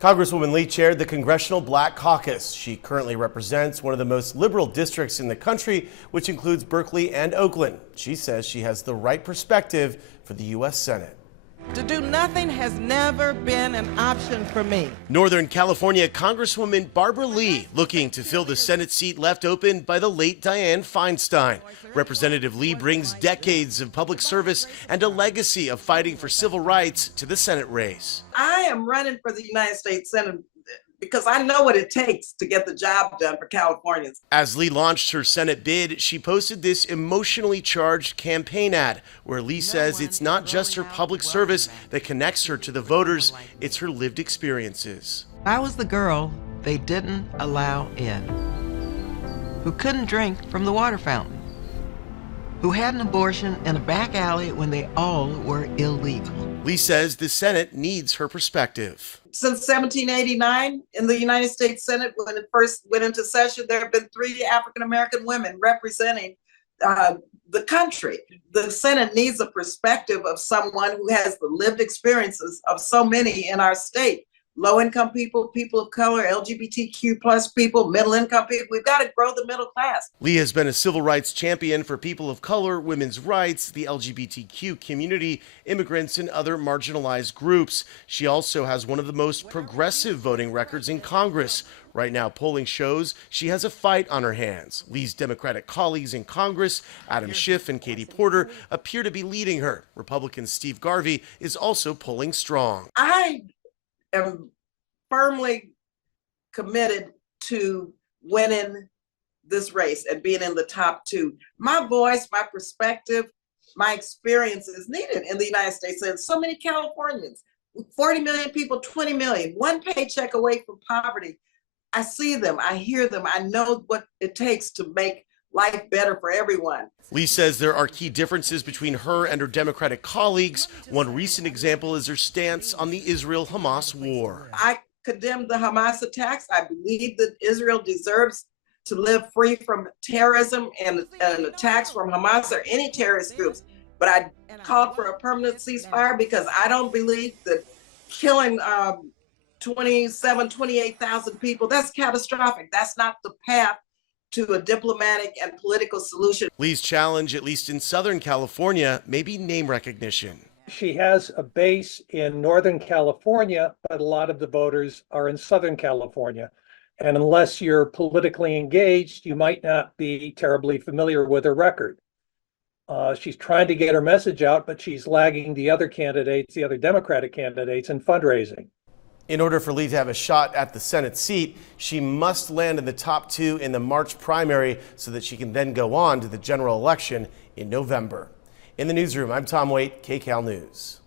Congresswoman Lee chaired the Congressional Black Caucus. She currently represents one of the most liberal districts in the country, which includes Berkeley and Oakland. She says she has the right perspective for the U.S. Senate. To do nothing has never been an option for me. Northern California Congresswoman Barbara Lee looking to fill the Senate seat left open by the late Dianne Feinstein. Representative Lee brings decades of public service and a legacy of fighting for civil rights to the Senate race. I am running for the United States Senate because I know what it takes to get the job done for Californians. As Lee launched her Senate bid, she posted this emotionally charged campaign ad where Lee says it's not just her public service that connects her to the voters, it's her lived experiences. I was the girl they didn't allow in, who couldn't drink from the water fountain, who had an abortion in a back alley when they all were illegal. Lee says the Senate needs her perspective. Since 1789 in the United States Senate, when it first went into session, there have been 3 African-American women representing the country. The Senate needs a perspective of someone who has the lived experiences of so many in our state. Low-income people, people of color, LGBTQ plus people, middle-income people. We've got to grow the middle class. Lee has been a civil rights champion for people of color, women's rights, the LGBTQ community, immigrants, and other marginalized groups. She also has one of the most progressive voting records in Congress. Right now, polling shows she has a fight on her hands. Lee's Democratic colleagues in Congress, Adam Schiff and Katie Porter, appear to be leading her. Republican Steve Garvey is also polling strong. I am firmly committed to winning this race and being in the top 2. My voice, my perspective, my experience is needed in the United States. And so many Californians, 40 million people, 20 million, one paycheck away from poverty. I see them, I hear them, I know what it takes to make life better for everyone. Lee says there are key differences between her and her Democratic colleagues. One recent example is her stance on the Israel-Hamas war. I condemn the Hamas attacks. I believe that Israel deserves to live free from terrorism and attacks from Hamas or any terrorist groups. But I called for a permanent ceasefire because I don't believe that killing 28,000 people, that's catastrophic. That's not the path to a diplomatic and political solution. Lee's challenge, at least in Southern California, may be name recognition. She has a base in Northern California, but a lot of the voters are in Southern California. And unless you're politically engaged, you might not be terribly familiar with her record. She's trying to get her message out, but she's lagging the other candidates, the other Democratic candidates, in fundraising. In order for Lee to have a shot at the Senate seat, she must land in the top 2 in the March primary so that she can then go on to the general election in November. In the newsroom, I'm Tom Waite, KCAL News.